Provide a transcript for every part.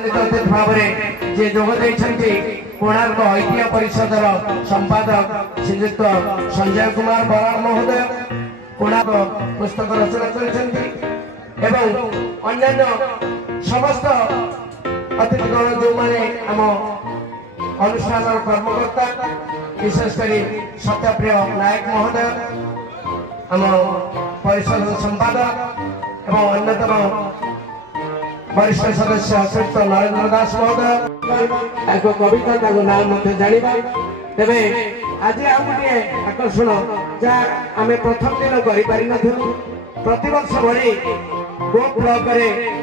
सम्मानित अतिथि भाव में जे जोग देइछन्ति कोणार्क ऐतिह्य परिषदर संपादक श्रीयुक्त संजय कुमार बराड़ महोदय कोणार्क पुस्तक रचना करिछन्ति एवं अन्यान्य समस्त अतिथिगण जो माने आम अनुष्ठान कर्मकर्ता विशेषकर सत्यप्रिय नायक महोदय आम परिषद संपादक एवं अन्यतम वरिष्ठ सदस्य श्रीयुक्त नरेंद्र दास महोदय एक कविता नाम जाना तेरे आज आउ गोटे आकर्षण जहाँ आम प्रथम दिन कर प्रतिवर्ष भरी गो ब्लॉक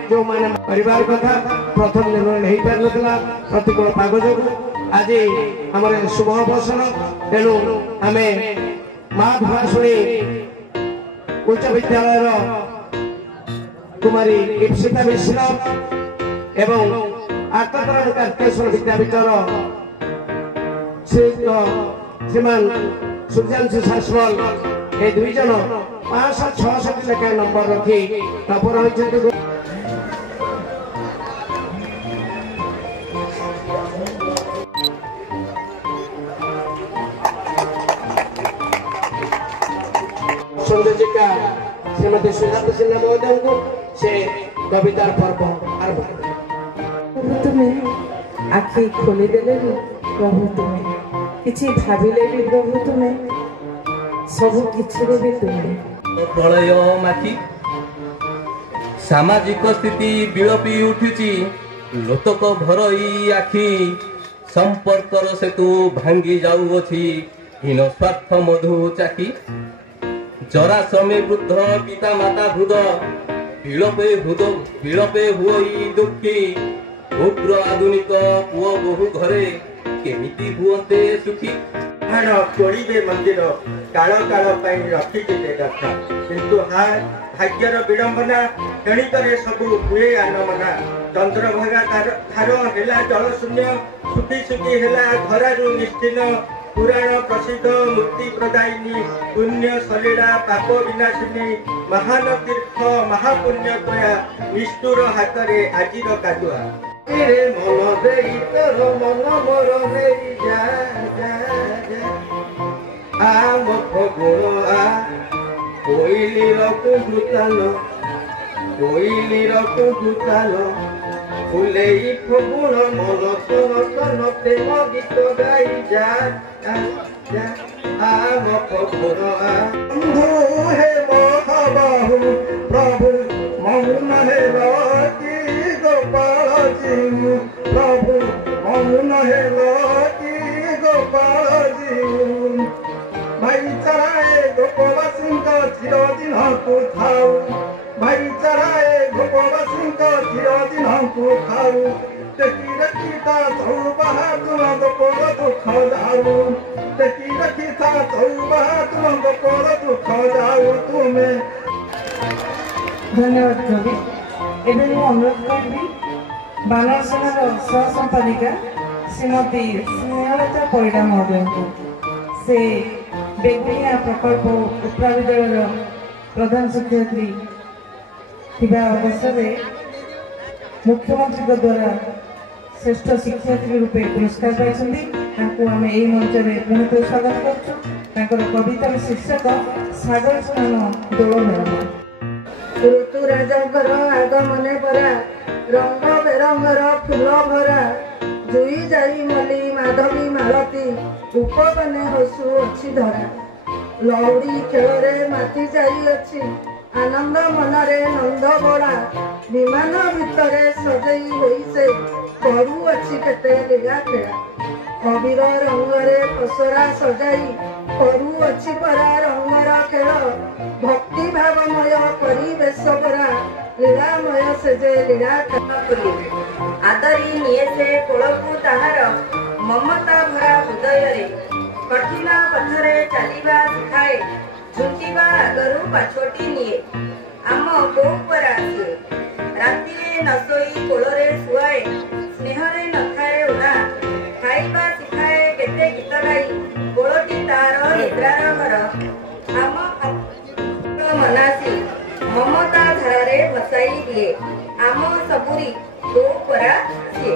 जो मैंने परिवार कथा प्रथम दिन नहीं पार ना प्रतिकूल पाग जो आज आम शुभ अवसर तेणु आम माँ धुआशुणी उच्च विद्यालय कुमारी इप्सिता मिश्र एवं आकाश कार्तिकेश्वर विद्यापीठर श्रीमान सूर्यांशु सासवाल ये दुई जन 566 लेखा नंबर रखी टपर होती सौंदर्यिका श्रीमती सुजाता सिन्हा महोदय को से कवितार पर्व आरंभ तुम्हें आखि खोलीदेले भी प्रभु तुम्हें किसी भाविले भी प्रभु तुम्हें सबु किछि भी तुम्हें प्रलय माखी सामाजिक स्थिति विलोपी उठुची लोतक भरई आखि संपर्कर सेतु भांगी जाऊअछि हीन स्वार्थ मधु चाखी जरा समय वृद्ध पिता माता भूद विलोपे हुई दुखी उग्र आधुनिक पुओ बहु घरे केमिति हुअते सुखी हाण तोड़े मंदिर काल काल रखिथे रथ किंतु भाग्यर विडंबना क्षणिक सब हुए आनमना चंद्रभागा थार है जल शून्य सुखी सुखी है धरारू निश्चिन्न पुराण प्रसिद्ध मुक्ति प्रदायिनी पुण्य सलीला पाप विनाशिनी महान तीर्थ महापुण्य तया निष्ठुर हाथ में आजिर कादुआ मन दे तोर मन मोर मेरी जा आम फगुण कोइलीर कुहुताल फुलेई फगुण मन सन सन प्रेम गीत गाई जा आम फगुण बंधु हे महाबाहु प्रभु मौन हे रति गोपाल सिंह प्रभु मौन हे रति गोपाल सिंह भाईचाराए गोपवासी चिरदिन को थाऊ भाईचाराए गोपवासी चिरदिन को थाऊ टेकी रखी था चौबाहा तुम गोपर दुख जाऊ टेकी रखी था चौबाहा तुम गोपर दुख जाऊ तुम्हें धन्यवाद कवि एवं मु अनुरोध करी बानर सेनार सह संपादिका श्रीमती स्नेहलता परिडा महोदय को से बेगुनिया प्रकल्प उपरा विद्यालय प्रधान शिक्षयित्री थिबा अवसर मुख्यमंत्री द्वारा श्रेष्ठ शिक्षयित्री रूपे पुरस्कार पाई आम यही मंच में पुनः स्वागत कर कवितार शीर्षक सागर स्नान दोल मेलन ऋतुराजर आगमने परा रंग बेरंगर फूल भरा जुई जाई मली माधवी मालती उपबने हसु अच्छी धरा लौड़ी खेल माति जाई अच्छी आनंद मनरे नंद बड़ा विमान भितर सजई होई से करू अच्छी केते लीला खेला अबीर रंगरे पसरा सजाई करू अच्छी परा रंगर खेल भक्ति भावमय परिवेश परा लीलामय से जे लीला आदरी निये से कोलकु ताहार ममता भरा हृदय कठिन पथरे चलिबा सिखाए झुंकिबा आगरू पाछोटी निये आम को परा राति न सोई कोलरे सुआए स्नेहरे न खाए उना खाइबा सिखाए केते गीत गाई कोलटी तार निद्रार घर आम मनासी ममता धारे भसाई दिए आम सबुरी ବୋଉ ପରା ସିଏ।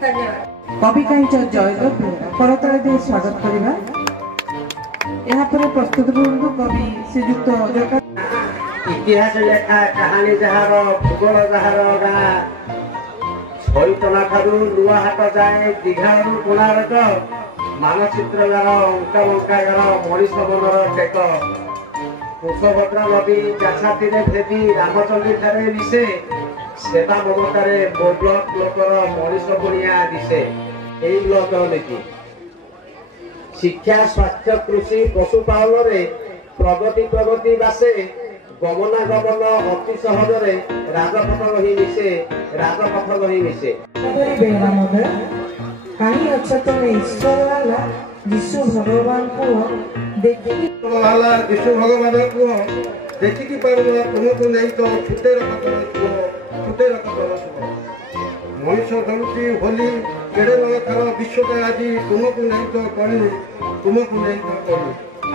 ଧନ୍ୟବାଦ। କବି କାଞ୍ଚ ଜୟଦେବ କରତାଳି ଦେଇ ସ୍ୱାଗତ କରିବା। ଏହାପରେ ପ୍ରସ୍ତୁତ କରନ୍ତୁ କବି ଶ୍ରୀଯୁକ୍ତ ଜଟା। ଇତିହାସ ଲେଖା କାହାଣୀ ଯାହାର ଭୂଗୋଳ ଯାହାର ଗାଁ ଛଇତନା ଠାରୁ ନୂଆହାଟ ଯାଏ ଦୀଘାରୁ କୋଣାର୍କ ମାନଚିତ୍ର ଗାର ଅଙ୍କା ବଙ୍କା ଗାର ମଣିଷ ମନର ଟେକ କୁଶଭଦ୍ର ନଦୀ ଯାଛାତିରେ ଭେଦି ରାମଚଣ୍ଡୀ ଠାରେ ମିଶେ ସେବା ମମତାରେ ବ୍ଲକ ଲୋକର ମଣିଷ ପୁଣିଆ ଦିଶେ। ଏଇ ବ୍ଲକ ନେଇକି ଶିକ୍ଷା ସ୍ୱାସ୍ଥ୍ୟ କୃଷି ପଶୁପାଳନରେ ପ୍ରଗତି ବାସେ ଗମନାଗମନ ଅତି ସହଜରେ ରାଜପଥ ରହି ମିଶେ କାହିଁ ଅଛ ତମେ ଈଶ୍ୱର ବାଲା ଯୀଶୁ ଭଗବାନଙ୍କୁ ଦେଖିକି ଯୀଶୁ ଭଗବାନଙ୍କୁ ଦେଖିକି ପାରୁନ ତୁମକୁ ନେଇ ତ ଛୁଟେର ମଣିଷ ଧରୁଛି ହୋଲି କେଡ଼େ ନଥର ବିଶ୍ୱଟା ଆଜି ତୁମକୁ ନେଇ ତ କଳି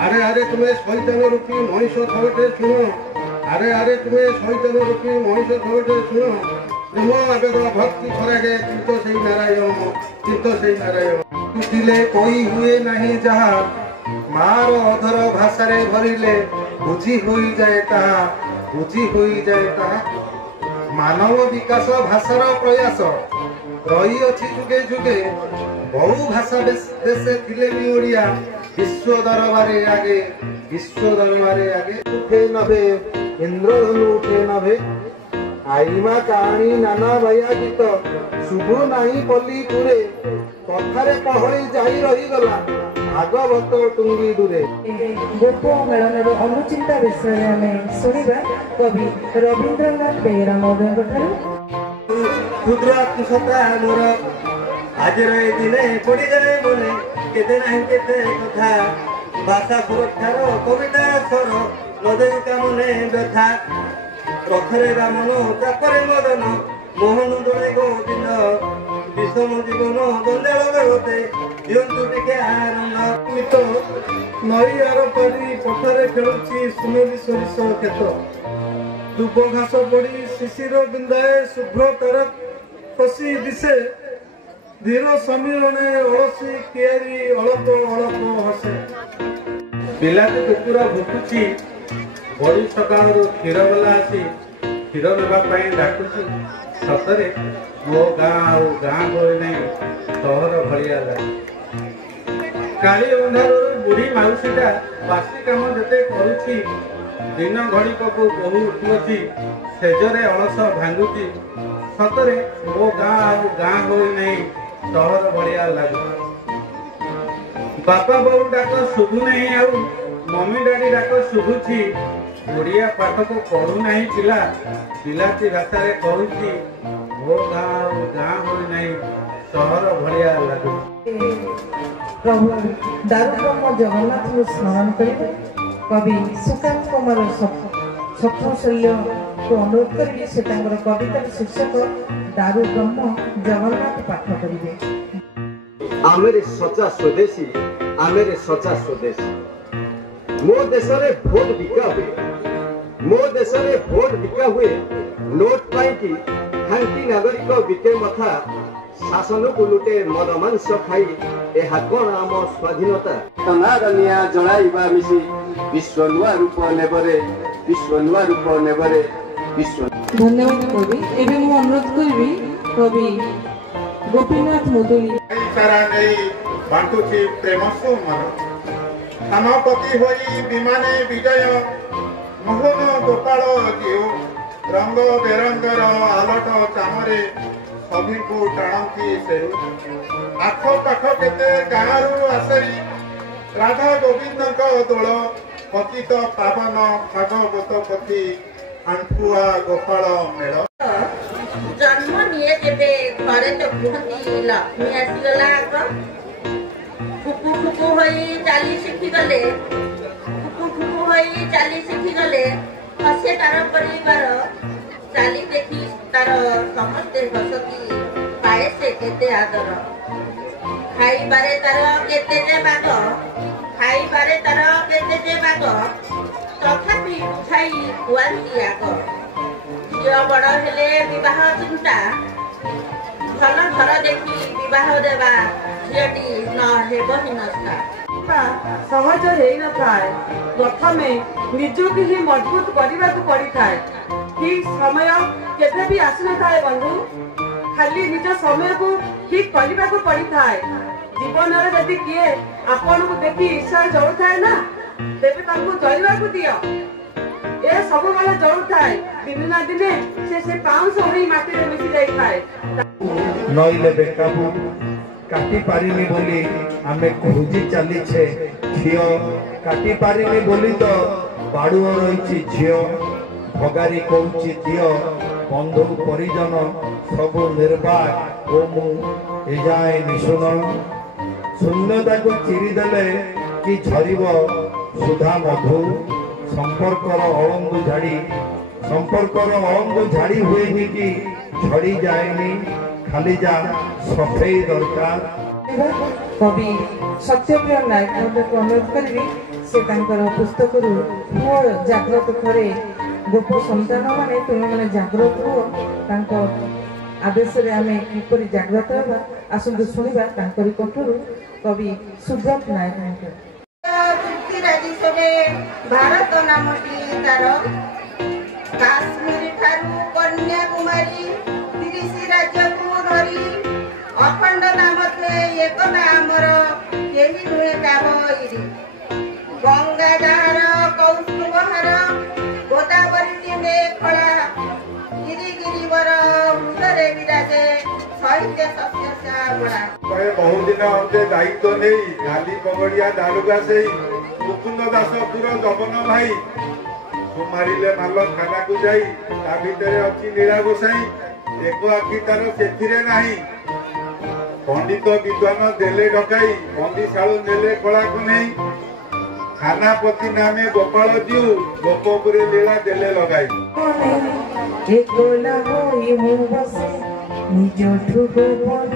ଆରେ ଆରେ ତୁମେ ଶୈତାନ ରୂପୀ ମଣିଷ ଥରଟେ ଶୁଣ ତୁମେ ଶୈତାନ ରୂପୀ ମଣିଷ ଥରଟେ ଶୁଣ ପ୍ରେମ ଆବେଗ ଭକ୍ତି ଛରାଗେ ଚିନ୍ତ ସେଇ ନାରାୟଣ ଥିଲେ କହି ହୁଏ ନାହିଁ ଯାହା ମାର ଅଧର ଭାଷାରେ ଭରିଲେ ବୁଝି ହୋଇଯାଏ ତାହା ମାନବ ବିକାଶ ଭାଷାର ପ୍ରୟାସ ରହିଅଛି ଯୁଗେ ଯୁଗେ ବହୁ ଭାଷା ଦେଶେ ଥିଲେ ବି ଓଡ଼ିଆ ବିଶ୍ୱ ଦରବାରେ ଆଗେ ଉଠେ ନଭେ ଇନ୍ଦ୍ରଧନୁ ଉଠେ ନଭେ ଆଇମା କାହାଣୀ ନାନା ଭୟା ଗୀତ ଶୁଭୁ ନାହିଁ ପଲ୍ଲୀପୁରେ କଥାରେ ପହଳି ଯାଇ ରହିଗଲା ଭାଗବତ ଟୁଙ୍ଗି ଦୂରେ। ଗୋପ ମେଳନର ଅନୁଚିନ୍ତା ବିଷୟରେ ଆମେ ଶୁଣିବା କବି ରବୀନ୍ଦ୍ରନାଥ ବେହେରା ମହୋଦୟଙ୍କ ଠାରୁ। କ୍ଷୁଦ୍ର କୁଶତା ମୋର ଆଜିର ଏ ଦିନେ ପଡ଼ିଯାଏ ମନେ କେତେ ନାହିଁ କେତେ କଥା ଭାଷା ସୁରକ୍ଷାର କବିତା ସ୍ୱର ନଦେଇ କାମନେ ବ୍ୟଥା ରଥରେ ରାମନ ଚାପରେ ମଦନ ମୋହନ ଦୋଳେ ଗୋବିନ୍ଦ ବିଷମ ଜୀବନ ଦଣ୍ଡାଳ ଦେବତେ ଦିଅନ୍ତୁ ଟିକେ ଆନନ୍ଦ ନଈ ଆର ପାରି ପଥରେ ଖେଳୁଛି ସୁନେଲି ସୋରିଷ କ୍ଷେତ ଦୁବ ଘାସ ପଡ଼ି ଶିଶିର ବିନ୍ଧାଏ ଶୁଭ୍ର ତାର ଖସି ଦିଶେ ଧୀର ସମୀରଣେ ଅଳସୀ କିଆରି ଅଳପ ହସେ। ପିଲାକୁ କୁକୁର ଭୁକୁଛି ବଡ଼ି ସକାଳରୁ କ୍ଷୀର ବାଲା ଆସି କ୍ଷୀର ନେବା ପାଇଁ ଡାକୁଛି ସତରେ ମୋ ଗାଁ ଆଉ ଗାଁ ଭଳି ନାହିଁ ସହର ଭଳିଆ ଲାଗେ। କାଳି ଅନ୍ଧାରରୁ ବୁଢ଼ୀ ମାଉସୀଟା ବାସି କାମ ଯେତେ କରୁଛି ଦିନ ଘଡ଼ିକକୁ ବହୁ ଉଠୁଅଛି ସେଜରେ ଅଳସ ଭାଙ୍ଗୁଛି ସତରେ ମୋ ଗାଁ ଆଉ ଗାଁ ଭଳି ନାହିଁ ସହର ଭଳିଆ ଲାଗେ। ବାପା ବୋଉ ଡାକ ଶୁଭୁ ନାହିଁ ଆଉ ମମି ଡାଡି ଡାକ ଶୁଭୁଛି ଓଡ଼ିଆ ପାଠକୁ ପଢୁନାହିଁ ପିଲା ପିଲାଟି ଭାଷାରେ କହୁଛି ମୋ ଗାଁ ଆଉ ଗାଁ ଭଳି ନାହିଁ ସହର ଭଳିଆ ଲାଗୁଛି। ପ୍ରଭୁ ଦାରୁବ୍ରହ୍ମ ଜଗନ୍ନାଥଙ୍କୁ ସ୍ମରଣ କରିବେ। କବି ସୁକାନ୍ତ କୁମାର ସତ୍ରଶଲ୍ୟକୁ ଅନୁରୋଧ କରିବି ସେ ତାଙ୍କର କବିତାର ଶୀର୍ଷକ ଦାରୁବ୍ରହ୍ମ ଜଗନ୍ନାଥ ପାଠ କରିବେ। ଆମେରେ ସଚା ସ୍ୱଦେଶୀ ମୋ ଦେଶରେ ଭୋଟ ବିକା ହୁଏ ନୋଟ ପାଇଁକି ଖାଣ୍ଟି ନାଗରିକ ବିକେ ମଥା ଶାସନକୁ ଲୁଟେ ମଦ ମାଂସ ଖାଇ ଏହା କଣ ଆମ ସ୍ୱାଧୀନତା ଟଙ୍ଗାର ନିଆଁ ଜଳାଇବା ମିଶି ବିଶ୍ୱ ନୂଆ ରୂପ ନେବରେ ଧନ୍ୟବାଦ କବି। ଏବେ ମୁଁ ଅନୁରୋଧ କରିବି କବି ଗୋପୀନାଥ ମୁଦୁଲି। ସାରା ନେଇ ବାଣ୍ଟୁଛି ପ୍ରେମ ସୁମନ ସମାପତି ହୋଇ ବିମାନେ ବିଜୟ ମୋହନ ଗୋପାଳ ଜିଉ ରଙ୍ଗ ବେରଙ୍ଗର ଆଲଟ ଚାମରେ ସଭିଙ୍କୁ ଟାଣନ୍ତି ସେ ଆଖପାଖ କେତେ ଗାଁରୁ ଆସେଇ ରାଧା ଗୋବିନ୍ଦଙ୍କ ଦୋଳ ପତିତ ପାବନ ଭାଗବତ ପତି ଆଣ୍ଠୁଆ ଗୋପାଳ ମେଳ। ଜନ୍ମ ନିଏ ଯେବେ ଘରେ ତ କୁହନ୍ତି ଲକ୍ଷ୍ମୀ ଆସିଗଲା ଆଗ ଫୁକୁ ଫୁକୁ ହୋଇ ଚାଲି ଶିଖିଗଲେ ହସେ ତାର ପରିବାର ଚାଲି ଦେଖି ତାର ସମସ୍ତେ ହସନ୍ତି ପାଏ ସେ କେତେ ଆଦର ଖାଇବାରେ ତାର କେତେ ଯେ ବାଗ ତଥାପି ଉଠାଇ ଖୁଆନ୍ତି ଆଗ ଝିଅ ବଡ଼ ହେଲେ ବିବାହ ଚିନ୍ତା ଦେଖି ବିବାହ ଦେବା ଝିଅଟି ନ ହେବ ହୀନସ୍ତା। ସହଜ ହେଇନଥାଏ। ପ୍ରଥମେ ନିଜକୁ ହିଁ ମଜବୁତ କରିବାକୁ ପଡିଥାଏ। ଠିକ ସମୟ କେବେ ବି ଆସିନଥାଏ ବନ୍ଧୁ, ଖାଲି ନିଜ ସମୟକୁ ଠିକ କରିବାକୁ ପଡିଥାଏ। ଜୀବନରେ ଯଦି କିଏ ଆପଣଙ୍କୁ ଦେଖି ଇଚ୍ଛା ଜଳୁଥାଏ ନା, ତେବେ ତାଙ୍କୁ ଜଳିବାକୁ ଦିଅ। ଏ ସବୁବେଳେ ଜଳୁଥାଏ, ଦିନେ ନା ଦିନେ ସେ ପାଉଁଶ ହୋଇ ମାଟିରେ ମିଶି ଯାଇଥାଏ। ନଇଲେ ବେକାବୁ କାଟି ପାରିନି ବୋଲି ଆମେ ଖୋଜି ଚାଲିଛେ ଝିଅ, କାଟି ପାରିନି ବୋଲି ତ ବାଡୁଅ ରହିଛି ଝିଅ। ଭଗାରୀ କହୁଛି ଦିଅ, ବନ୍ଧୁ ପରିଜନ ସବୁ ନିର୍ବାକ ଓ ମୁଁ ଏଯାଏ ନିଶୁଣ। ଶୂନ୍ୟତାକୁ ଚିରିଦେଲେ କି ଝରିବ ସୁଧା ମଧୁ। ସମ୍ପର୍କର ଅଳଙ୍ଗୁ ଝାଡ଼ି ହୁଏନି କି ଝଡ଼ି ଯାଏନି, ଖାଲି ଯା ସଫେଇ ଦରକାର। କବି ସତ୍ୟପ୍ରିୟ ନାୟକଙ୍କୁ ଅନୁରୋଧ କରିବି, ସେ ତାଙ୍କର ପୁସ୍ତକରୁ ପୁଅ ଜାଗ୍ରତ କରେ, ଗୋପ ସନ୍ତାନ ମାନେ ତୁମେମାନେ ଜାଗ୍ରତ ହୁଅ। ତାଙ୍କ ଆଦେଶରେ ଆମେ କିପରି ଜାଗ୍ରତ ହେବା, ଆସନ୍ତୁ ଶୁଣିବା ତାଙ୍କରି କଣ୍ଠରୁ କବି ସୁବ୍ରତ ନାୟକଙ୍କୁ। ଭାରତ ନାମଟି ତାର, କାଶ୍ମୀର ଠାରୁ କନ୍ୟାକୁମାରୀ 30 ରାଜ୍ୟକୁ ଧରି, ଅଖଣ୍ଡତା ମଧ୍ୟରେ ଏକତା ଆମର, କେହି ନୁହେଁ କାବଇରି। ଗଙ୍ଗା ଯାହାର କୌସ୍ତୁଭହାର, ଗୋଦାବରୀ ମେଖଳା, ଗିରିଗିରିବର ହୃଦୟରେ ବିରାଜେ, ସହିତ୍ୟ ସସ୍ୟ ଶ୍ୟାମଳା। ବହୁ ଦିନ ଅନ୍ତେ ଦାୟିତ୍ୱ ନେଇ ଗାଲି ପଗଡ଼ିଆ ଦାରୁଗା ସେଇ ମୁକୁନ୍ଦ ଦାସପୁର ଜବନ ଭାଇ। ମାରିଲେ ମାଲ ଖାନାକୁ ଯାଇ, ତା ଭିତରେ ଅଛି ନୀଳା ଗୋସାଇଁ। ଏକ ଆଖି ତାର ସେଥିରେ ନାହିଁ, ପଣ୍ଡିତ ବିଦ୍ୱାନ ଦେଲେ ଡକାଇ, ବନ୍ଦିଶାଳୁ ନେଲେ କଳାକୁ ନେଇ। ଖାନାପତି ନାମେ ଗୋପାଳ ଜିଉ, ଗୋପପୁରେ ଲୀଳା ଦେଲେ ଲଗାଇ। ନିଜଠୁ ଗୋପନ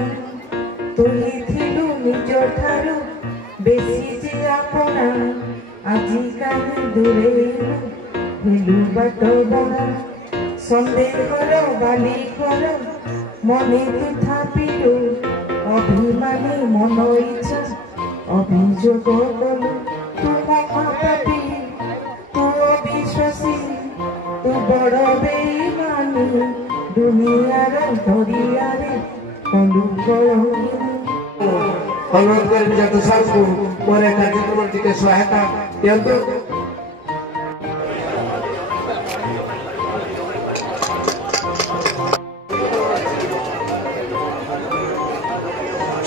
ତୁହି ଥିଲୁ ନିଜ ଠାରୁ ବେଶୀ ଯେ ଆପଣା, ଆଜି କାହିଁ ଦୂରେଇଲୁ ହେଲୁ ବାଟ ବଣା। ସନ୍ଦେହର ବାଲି କର ମନେ ତୁ ଥାପିଲୁ, ଅଭିମାନୀ ମନ ଇଚ୍ଛା ଅଭିଯୋଗ କଲୁ। ତୁ ମହାପାପୀ, ତୁ ଅବିଶ୍ୱାସୀ, ତୁ ବଡ଼ ବେଇମାନୀ, ଦୁନିଆର ଦରିଆରେ କଲୁ କଳଙ୍ଗୀ। ଅନୁରୋଧ କରିବି ଜାତ ସାହେବଙ୍କୁ ମୋର ଏ କାର୍ଯ୍ୟକ୍ରମରେ ଟିକେ ସହାୟତା ଦିଅନ୍ତୁ।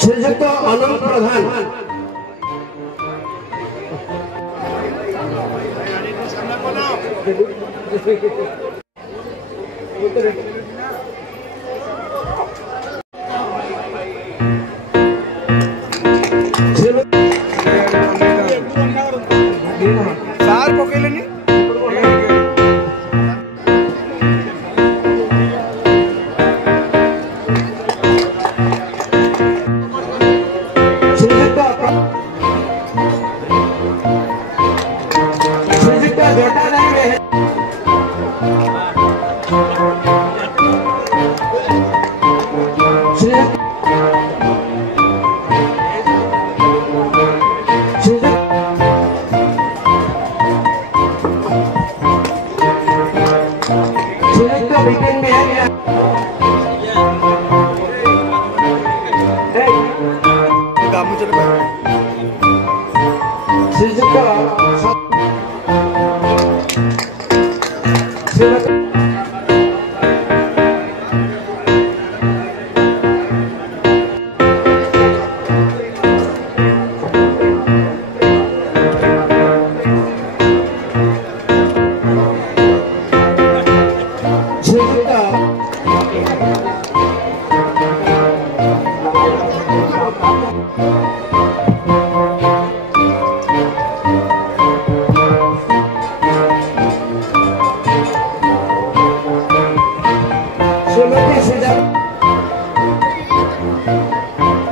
ଶ୍ରୀଯୁକ୍ତ ଅନନ୍ତ ପ୍ରଧାନ ସାର୍ ପକେଇଲେନି।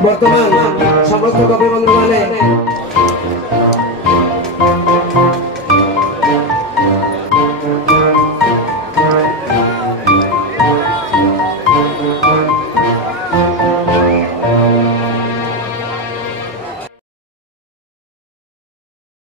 ବର୍ତ୍ତମାନ ସମସ୍ତ କବି ବନ୍ଧୁ ମାନେ